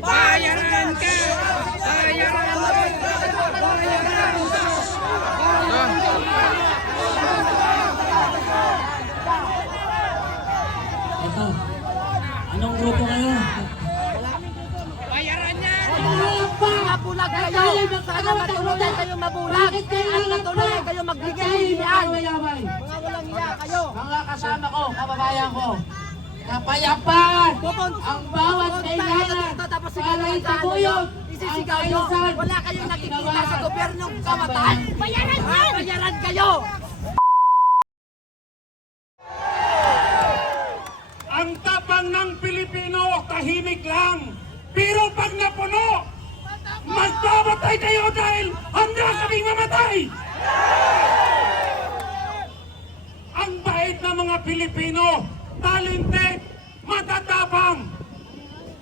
Bayaran ka! Bayaran mo! Bayaran ka! Ito. Anong grupo kayo? Bayaran niya! Mga bulag kayo. Sana matuloy kayo mabulag. At matuloy kayo magbigay. Away-away. Mga walang hiya kayo. Mga kasama ko, kababayan ko. Kapayapan! Ang bawat kailangan para itaguyod Isisigaw nyo. Wala kayong nakikita sa gobyernong kamatayan. Bayaran yan! Bayaran kayo! Ang tapang ng Pilipino, tahimik lang. Pero pag napuno, magpamatay kayo dahil handa kaming mamatay. Ang bait ng mga Pilipino, talented, matatapang.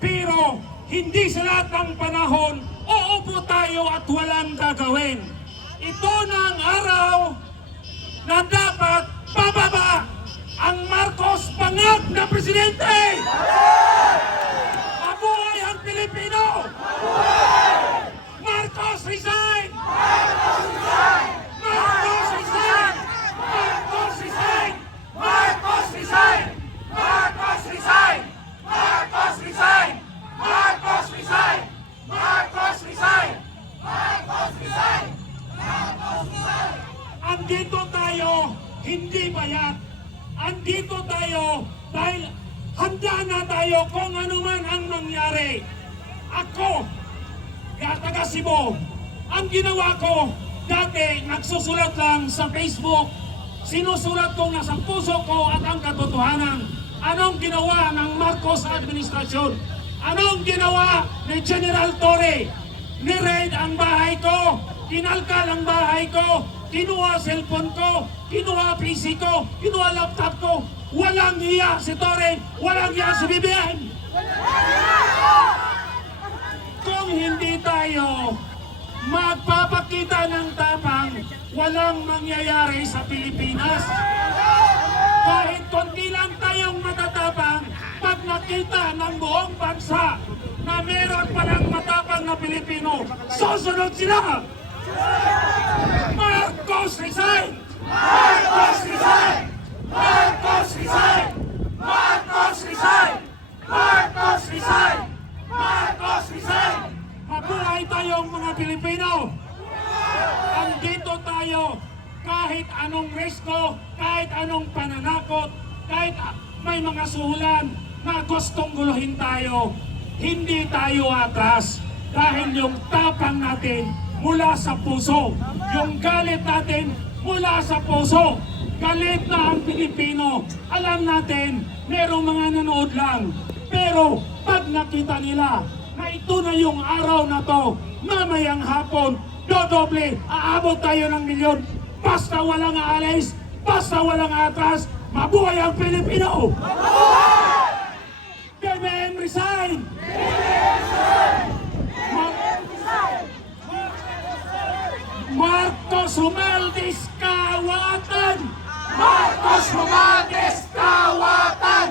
Pero hindi sa lahat ng panahon, uupo tayo at walang gagawin. Ito na ang araw na dapat pababa ang Marcos pangag Andito tayo, hindi bayat. Andito tayo dahil handa na tayo kung ano man ang mangyari. Ako, taga Cebu, ang ginawa ko, dati nagsusulat lang sa Facebook, sinusulat ko nasa puso ko at ang katotohanan. Anong ginawa ng Marcos administrasyon? Anong ginawa ni General Torre? Ni-raid ang bahay ko, kinalkal ang bahay ko, kinuha cellphone ko, kinuha PC ko, kinuha laptop ko. Walang hiya si Torre, walang hiya si BBM. Kung hindi tayo magpapakita ng tapang, walang mangyayari sa Pilipinas. Kahit konti lang tayong matatapang, pag nakita ng buong bansa na meron palang matapang na Pilipino, susunod sila! Marcos resign! Marcos resign! Marcos resign! Marcos resign! Marcos resign! Marcos resign! Mabuhay tayong mga Pilipino! Andito tayo kahit anong risko, kahit anong pananakot, kahit ah, may mga suhulan na tayo, hindi tayo atras dahil yung tapang natin mula sa puso, yung galit natin mula sa puso. Galit na ang Pilipino. Alam natin, merong mga nanood lang. Pero pag nakita nila na ito na yung araw na to, mamayang hapon, dodoble, aabot tayo ng milyon. Basta walang aalis, basta walang atras, mabuhay ang Pilipino! BBM resign! Ma- Marcos Romualdez kawatan! Marcos Romualdez kawatan!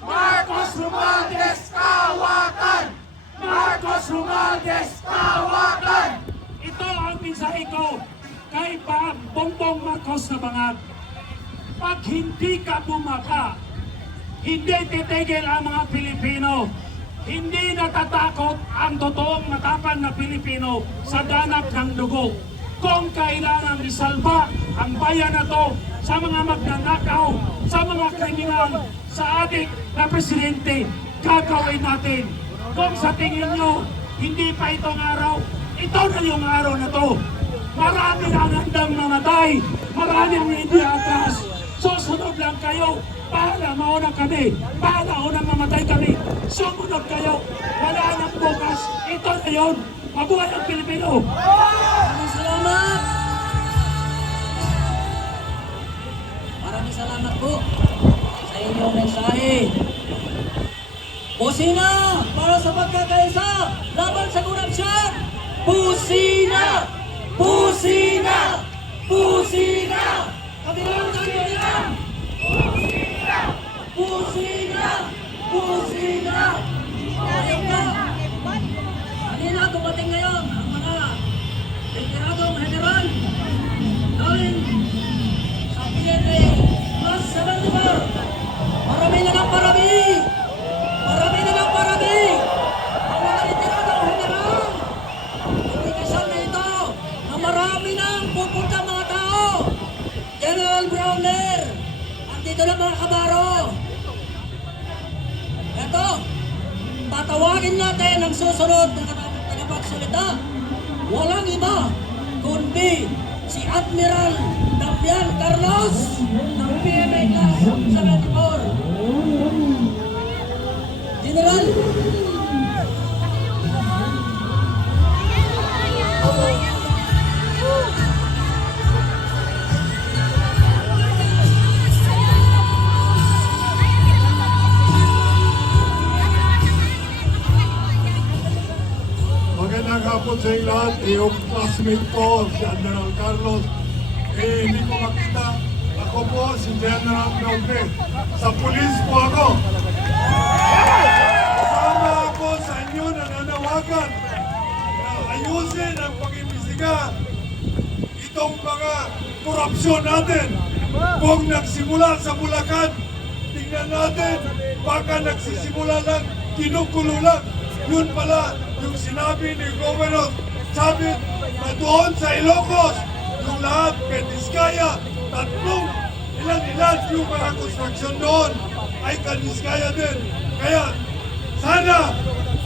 Marcos Romualdez kawatan! Marcos Romualdez kawatan! Ito ang mensahe ko kay Bongbong Marcos na bangag. Pag hindi ka bumaba, hindi titigil ang mga Pilipino. Hindi natatakot ang totoong matapang na Pilipino sa danap ng dugo. Kung kailangan isalba ang bayan na to sa mga magnanakaw, sa mga kriminal, sa adik na presidente, gagawin natin. Kung sa tingin nyo, hindi pa itong araw, ito na yung araw na to. Marami na ang handang mamatay, marami ang hindi atras. Susunod lang kayo para mauna kami, para unang mamatay kami. Sumunod kayo, wala nang bukas. Ito na yun. Mabuhay ang Pilipino! Maraming salamat! Maraming salamat po sa inyong mensahe. Pusina para sa pagkakaisa laban sa korupsyon! Pusina! Pusina! Pusina! Kabilang kabilang! General, Magandang hapon sa inyo lahat. Yung classmate ko, si General Carlos, eh, hindi ko makita. Ako po si General Nobre. Sa pulis po ako. Kasama ako sa inyo na nanawagan na ayusin ang pag-imbisiga itong mga korupsyon natin. Kung nagsimula sa Bulacan, tingnan natin, baka nagsisimula lang, kinukulo lang. Yun pala yung sinabi ni Governor Sabit na doon sa Ilocos, yung lahat, Petiskaya, tatlong ilan-ilan yung mga construction doon ay Kaniskaya din. Kaya sana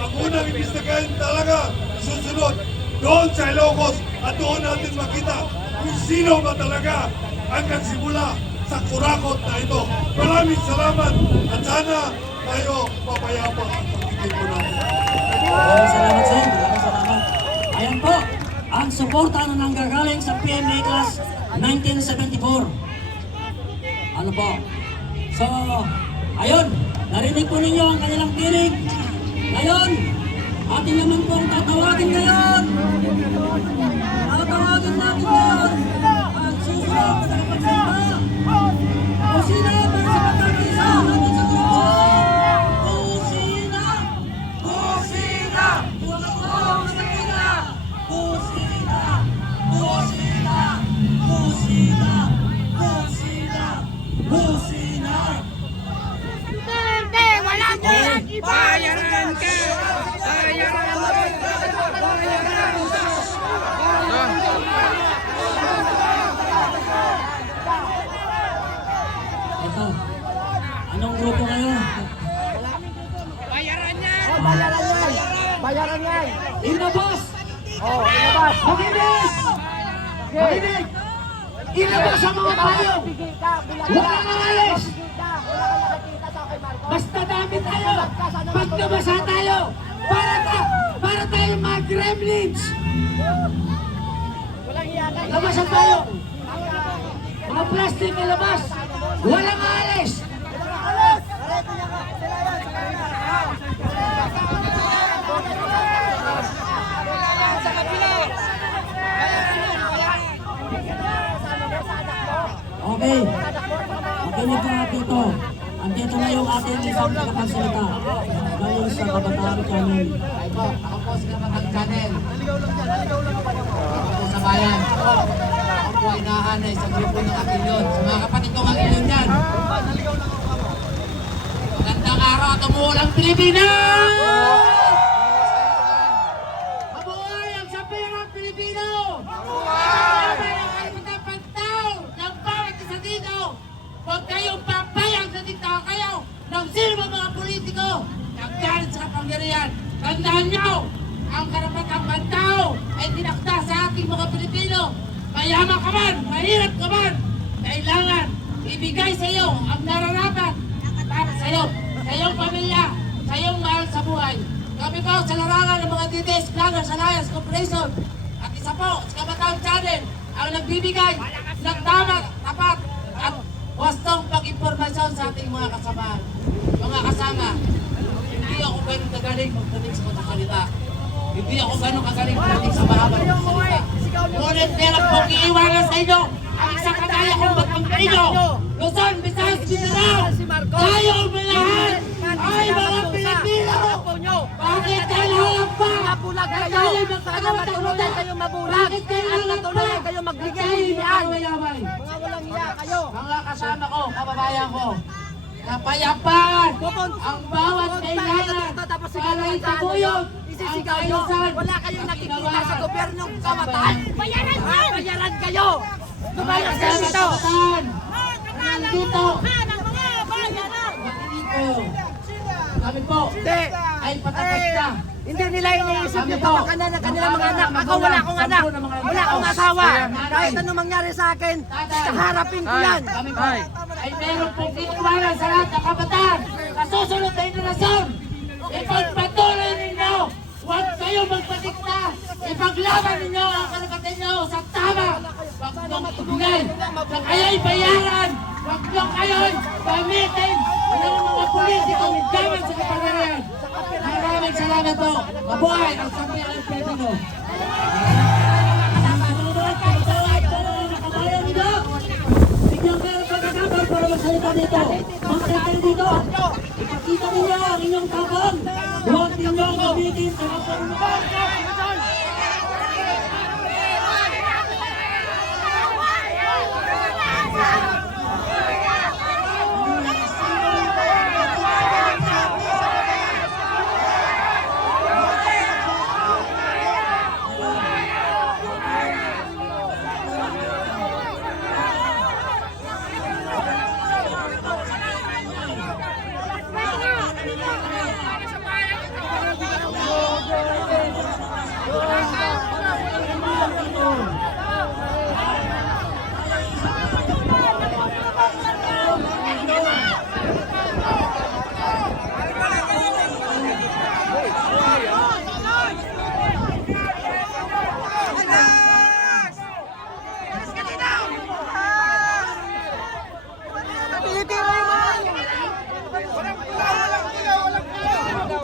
ang unang imbestigahin talaga susunod doon sa Ilocos at doon natin makita kung sino ba talaga ang nagsimula sa kurakot na ito. Maraming salamat at sana tayo papayapa ang pagkikipo natin. maraming salamat sir. Maraming salamat. Ayan po, ang suporta na nanggagaling sa PMA Class 1974. Ano po? So, ayun, narinig po ninyo ang kanilang tinig. Ngayon, atin naman pong tatawagin ngayon. Bayaran ka! Bayaran ka! Bayaran ka! Bayaran ka! Ito, anong grupo kayo? Bayaran yan! Oh, bayaran yan! Bayaran yan! Inabas! Oh, inabas! Makinis! Makinig! Inabas ang mga tayo! Huwag nang alis! Wala kang nakakita! Basta dami tayo! Pag nabasa tayo, para ta, para tayo mga gremlins! Labasan tayo! Mga plastic na labas! Walang aalis! Okay. Makinig ka dito. Ating isang tagapagsalita. Galing sa Kabataan Channel. Ako po si Kamatang Channel. Ako sa bayan. Ako po ay nahanay sa grupo ng Aquilon. Sa mga kapatid kong Aquilon dyan. Magandang araw at umuulang Pilipinas! Mabuhay ang Pilipino! Mabuhay ang karapatan pagtao ng bawat isa dito! Huwag kayong papayang sa diktaw kayo ng sino mga politiko nagkalit sa kapangyarihan. Tandaan nyo, ang karapatang pagtao ay tinakda sa ating mga Pilipino. Mayaman ka man, mahirap ka man, kailangan ibigay sa iyo ang nararapat para sa iyo, sa iyong pamilya, sa iyong mahal sa buhay. Kami po sa larangan ng mga DTS Vloggers Alliance Corporation at isa po sa Kabatang Channel ang nagbibigay ng tama, tapat at wastong pag-impormasyon sa ating mga kasamahan. Mga kasama, hindi ako ganun kagaling magdating sa matakalita. Hindi ako ganun kagaling magdating sa mahabang salita. Ngunit meron pong iiwanan sa inyo ang isang kadaya kong magpangkaigo. Luzon, Visayas, Mindanao, tayong lahat ay mga Pilipino! Bakit kailangan pa mabulag kayo. Sana matuloy kayo mabulag. At matuloy kayo magbigay-bigian. Away-away. Mga walang iya kayo. Mga ko, kababayan ko, kapayapaan ang bawat kailangan para itaguyod ang kaayusan. wala kayong nakikita sa gobyernong kamatayan. Bayaran kayo! Bayaran kayo! Lumayas kayo dito! Nandito. Kami po Hindi! ay patapos na. Hindi nila iniisip yung kapakanan ng kanilang mga anak. Ako wala akong anak. Wala akong asawa. Kahit anong mangyari sa akin, kaharapin ko yan. Ay meron pong titiwala sa lahat ng kabataan na susunod na henerasyon. Ipagpatuloy ninyo. Huwag kayong magpadikta. Ipaglaban ninyo ang karapatan ninyo sa tama. Huwag niyong itubugay. Na kayo'y bayaran. Huwag niyo kayo'y gamitin ng mga politiko gaman sa kapangyarihan. Maraming salamat po. Mabuhay ang Santiago Pilipino. Magsalita dito. Magsalita dito. Ipakita ninyo ang inyong tapang. Huwag ninyong gamitin sa mga